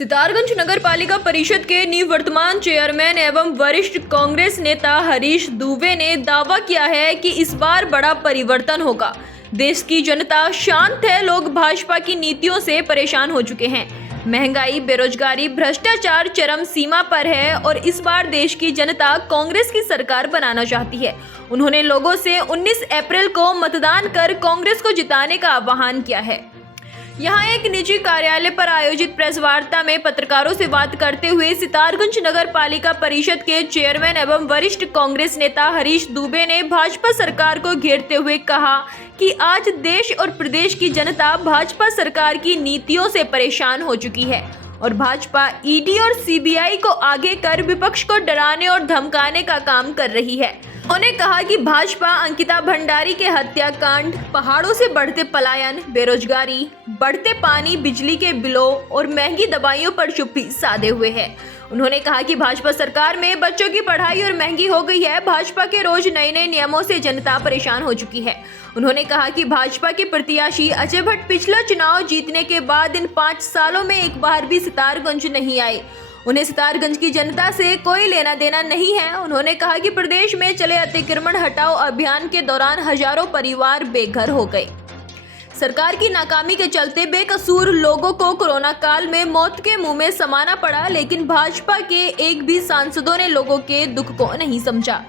सितारगंज नगर पालिका परिषद के निवर्तमान चेयरमैन एवं वरिष्ठ कांग्रेस नेता हरीश दुबे ने दावा किया है कि इस बार बड़ा परिवर्तन होगा। देश की जनता शांत है, लोग भाजपा की नीतियों से परेशान हो चुके हैं। महंगाई, बेरोजगारी, भ्रष्टाचार चरम सीमा पर है और इस बार देश की जनता कांग्रेस की सरकार बनाना चाहती है। उन्होंने लोगों से 19 अप्रैल को मतदान कर कांग्रेस को जिताने का आह्वान किया है। यहाँ एक निजी कार्यालय पर आयोजित प्रेस वार्ता में पत्रकारों से बात करते हुए सितारगंज नगर पालिका परिषद के चेयरमैन एवं वरिष्ठ कांग्रेस नेता हरीश दुबे ने भाजपा सरकार को घेरते हुए कहा कि आज देश और प्रदेश की जनता भाजपा सरकार की नीतियों से परेशान हो चुकी है और भाजपा ईडी और सीबीआई को आगे कर विपक्ष को डराने और धमकाने का काम कर रही है। उन्होंने कहा कि भाजपा अंकिता भंडारी के हत्याकांड, पहाड़ों से बढ़ते पलायन, बेरोजगारी, बढ़ते पानी, बिजली के बिलों और महंगी दवाइयों पर चुप्पी साधे हुए है। उन्होंने कहा कि भाजपा सरकार में बच्चों की पढ़ाई और महंगी हो गई है। भाजपा के रोज नए नए नियमों से जनता परेशान हो चुकी है। उन्होंने कहा कि भाजपा के प्रत्याशी अजय भट्ट पिछला चुनाव जीतने के बाद इन 5 सालों में एक बार भी सितारगंज नहीं आए। उन्हें सितारगंज की जनता से कोई लेना देना नहीं है। उन्होंने कहा कि प्रदेश में चले अतिक्रमण हटाओ अभियान के दौरान हजारों परिवार बेघर हो गए। सरकार की नाकामी के चलते बेकसूर लोगों को कोरोना काल में मौत के मुंह में समाना पड़ा, लेकिन भाजपा के एक भी सांसदों ने लोगों के दुख को नहीं समझा।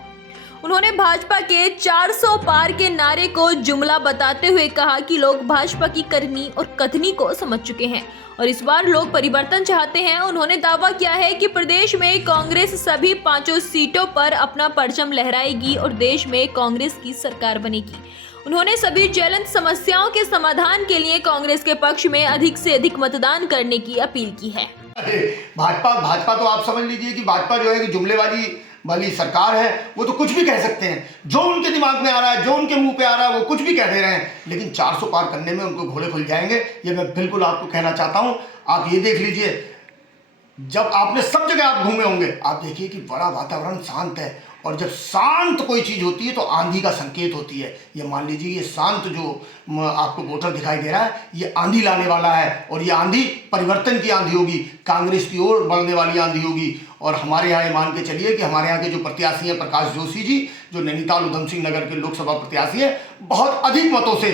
उन्होंने भाजपा के 400 पार के नारे को जुमला बताते हुए कहा कि लोग भाजपा की करनी और कथनी को समझ चुके हैं और इस बार लोग परिवर्तन चाहते हैं। उन्होंने दावा किया है कि प्रदेश में कांग्रेस सभी 5 सीटों पर अपना परचम लहराएगी और देश में कांग्रेस की सरकार बनेगी। उन्होंने सभी ज्वलंत समस्याओं के समाधान के लिए कांग्रेस के पक्ष में अधिक से अधिक मतदान करने की अपील की है। भाजपा तो आप समझ लीजिए कि भाजपा जो है कि जुमलेबाजी वाली सरकार है। वो तो कुछ भी कह सकते हैं, जो उनके दिमाग में आ रहा है, जो उनके मुंह पे आ रहा है, वो कुछ भी कह दे रहे हैं, लेकिन 400 पार करने में उनको घोड़े खुल जाएंगे। ये मैं बिल्कुल आपको कहना चाहता हूं। आप ये देख लीजिए, जब आपने सब जगह आप घूमे होंगे, आप देखिए कि बड़ा वातावरण शांत है और जब शांत कोई चीज़ होती है तो आंधी का संकेत होती है। ये मान लीजिए, ये शांत जो आपको वोटर दिखाई दे रहा है, ये आंधी लाने वाला है और ये आंधी परिवर्तन की आंधी होगी, कांग्रेस की ओर बढ़ने वाली आंधी होगी। और हमारे यहाँ ये मान के चलिए कि हमारे यहाँ के जो प्रत्याशी हैं, प्रकाश जोशी जी, जो नैनीताल उधम सिंह नगर के लोकसभा प्रत्याशी हैं, बहुत अधिक मतों से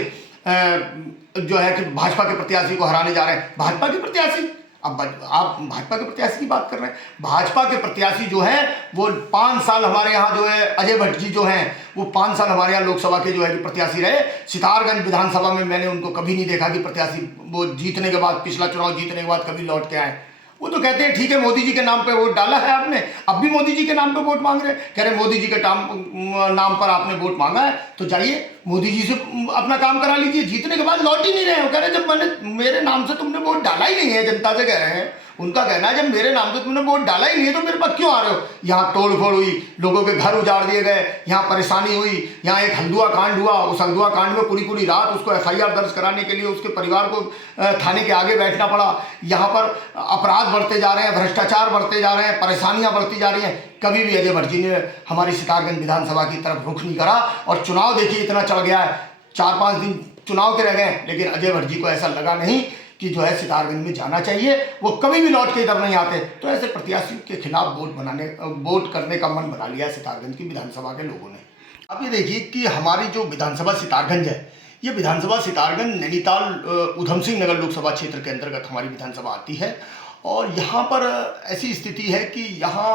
जो है कि भाजपा के प्रत्याशी को हराने जा रहे हैं। भाजपा के प्रत्याशी, अब आप भाजपा के प्रत्याशी की बात कर रहे हैं। भाजपा के प्रत्याशी जो है वो 5 साल हमारे यहाँ जो है अजय भट्ट जी जो हैं, वो 5 साल हमारे यहाँ लोकसभा के जो है कि प्रत्याशी रहे। सितारगंज विधानसभा में मैंने उनको कभी नहीं देखा कि प्रत्याशी वो जीतने के बाद, पिछला चुनाव जीतने के बाद कभी लौट के आए। वो तो कहते हैं ठीक है, मोदी जी के नाम पे वोट डाला है आपने, अब भी मोदी जी के नाम पे वोट मांग रहे हैं। कह रहे मोदी जी के नाम पर आपने वोट मांगा है तो जाइए मोदी जी से अपना काम करा लीजिए। जीतने के बाद लौट ही नहीं रहे हो। कह रहे जब मेरे नाम से तुमने वोट डाला ही नहीं है, जनता से कह रहे हैं, उनका कहना है जब मेरे नाम से तुमने वोट डाला ही नहीं है तो मेरे पास क्यों आ रहे हो। यहाँ तोड़ फोड़ हुई, लोगों के घर उजाड़ दिए गए, यहाँ परेशानी हुई, यहाँ एक हल्दुआ कांड हुआ। उस हल्दुआ कांड में पूरी रात उसको FIR दर्ज कराने के लिए उसके परिवार को थाने के आगे बैठना पड़ा। यहाँ पर अपराध बढ़ते जा रहे हैं, भ्रष्टाचार बढ़ते जा रहे हैं, परेशानियाँ बढ़ती जा रही हैं। कभी भी अजय भट्ट जी ने हमारी सितारगंज विधानसभा की तरफ रुख नहीं करा और चुनाव देखिए इतना चल गया है, 4-5 दिन चुनाव के रह गए, लेकिन अजय भट्ट जी को ऐसा लगा नहीं कि जो है सितारगंज में जाना चाहिए। वो कभी भी लौट के इधर नहीं आते। तो ऐसे प्रत्याशी के खिलाफ वोट करने का मन बना लिया सितारगंज की विधानसभा के लोगों ने। अब ये देखिए कि हमारी जो विधानसभा सितारगंज है, ये विधानसभा सितारगंज नैनीताल उधम सिंह नगर लोकसभा क्षेत्र के अंतर्गत हमारी विधानसभा आती है। और यहाँ पर ऐसी स्थिति है कि यहाँ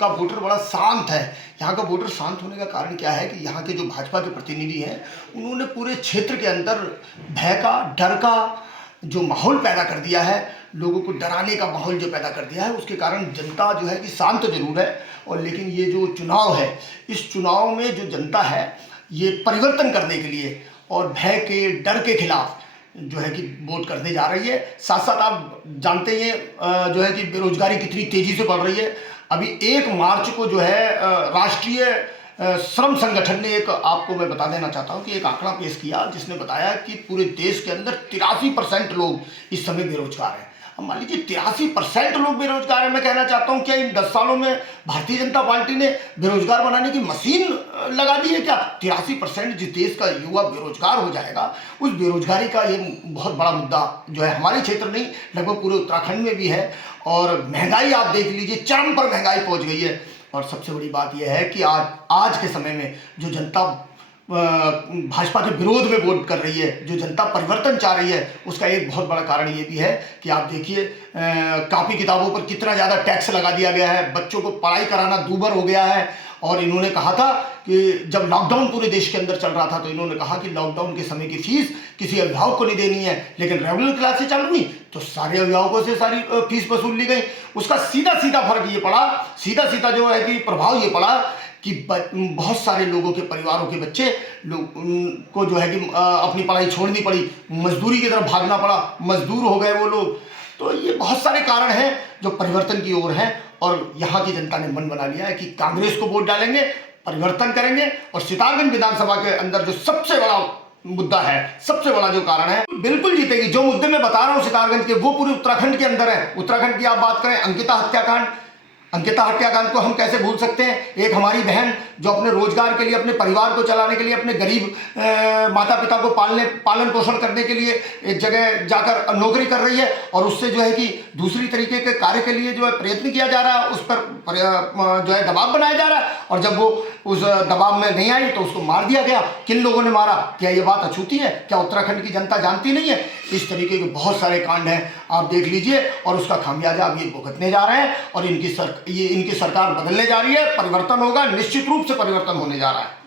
का वोटर बड़ा शांत है। यहाँ का वोटर शांत होने का कारण क्या है कि यहाँ के जो भाजपा के प्रतिनिधि हैं, उन्होंने पूरे क्षेत्र के अंदर भय का, डर का जो माहौल पैदा कर दिया है, लोगों को डराने का माहौल जो पैदा कर दिया है, उसके कारण जनता जो है कि शांत जरूर है। और लेकिन ये जो चुनाव है, इस चुनाव में जो जनता है ये परिवर्तन करने के लिए और भय के, डर के खिलाफ जो है कि वोट करने जा रही है। साथ साथ आप जानते हैं जो है कि बेरोजगारी कितनी तेजी से बढ़ रही है। अभी 1 मार्च को जो है राष्ट्रीय श्रम संगठन ने आपको मैं बता देना चाहता हूं कि एक आंकड़ा पेश किया जिसने बताया कि पूरे देश के अंदर 83% लोग इस समय बेरोजगार हैं। अब मान लीजिए 83% लोग बेरोजगार हैं। मैं कहना चाहता हूँ क्या इन 10 सालों में भारतीय जनता पार्टी ने बेरोजगार बनाने की मशीन लगा दी है क्या? 83% जिस देश का युवा बेरोजगार हो जाएगा, उस बेरोजगारी का ये बहुत बड़ा मुद्दा जो है हमारे क्षेत्र नहीं लगभग पूरे उत्तराखंड में भी है। और महंगाई आप देख लीजिए, चरम पर महंगाई पहुंच गई है। और सबसे बड़ी बात यह है कि आज के समय में जो जनता भाजपा के विरोध में वोट कर रही है, जो जनता परिवर्तन चाह रही है, उसका एक बहुत बड़ा कारण ये भी है कि आप देखिए कापी किताबों पर कितना ज़्यादा टैक्स लगा दिया गया है, बच्चों को पढ़ाई कराना दूभर हो गया है। और इन्होंने कहा था कि जब लॉकडाउन पूरे देश के अंदर चल रहा था तो इन्होंने कहा कि लॉकडाउन के समय की फीस किसी अभिभावक को नहीं देनी है, लेकिन रेगुलर क्लासेस चालू हुई तो सारे अभिभावकों से सारी फीस वसूल ली गई। उसका सीधा सीधा फर्क ये पड़ा, सीधा सीधा जो है कि प्रभाव ये पड़ा कि बहुत सारे लोगों के परिवारों के बच्चे को जो है कि अपनी पढ़ाई छोड़नी पड़ी, मजदूरी की तरफ भागना पड़ा, मजदूर हो गए वो लोग। तो ये बहुत सारे कारण हैं जो परिवर्तन की ओर हैं। और यहाँ की जनता ने मन बना लिया है कि कांग्रेस को वोट डालेंगे, परिवर्तन करेंगे। और सितारगंज विधानसभा के अंदर जो सबसे बड़ा मुद्दा है, सबसे बड़ा जो कारण है, बिल्कुल जीतेगी। जो मुद्दे मैं बता रहा हूँ सितारगंज के, वो पूरे उत्तराखंड के अंदर है। उत्तराखंड की आप बात करें, अंकिता हत्याकांड को हम कैसे भूल सकते हैं? एक हमारी बहन जो अपने रोजगार के लिए, अपने परिवार को चलाने के लिए, अपने गरीब माता पिता को पालन पोषण करने के लिए एक जगह जाकर नौकरी कर रही है, और उससे जो है कि दूसरी तरीके के कार्य के लिए जो है प्रयत्न किया जा रहा है, उस पर जो है दबाव बनाया जा रहा है। और जब वो उस दबाव में नहीं आई तो उसको मार दिया गया। किन लोगों ने मारा? क्या ये बात अछूती है? क्या उत्तराखंड की जनता जानती नहीं है? इस तरीके के बहुत सारे कांड हैं, आप देख लीजिए। और उसका खामियाजा अब ये भुगतने जा रहे हैं। और इनकी सरकार बदलने जा रही है, परिवर्तन होगा, निश्चित रूप से परिवर्तन होने जा रहा है।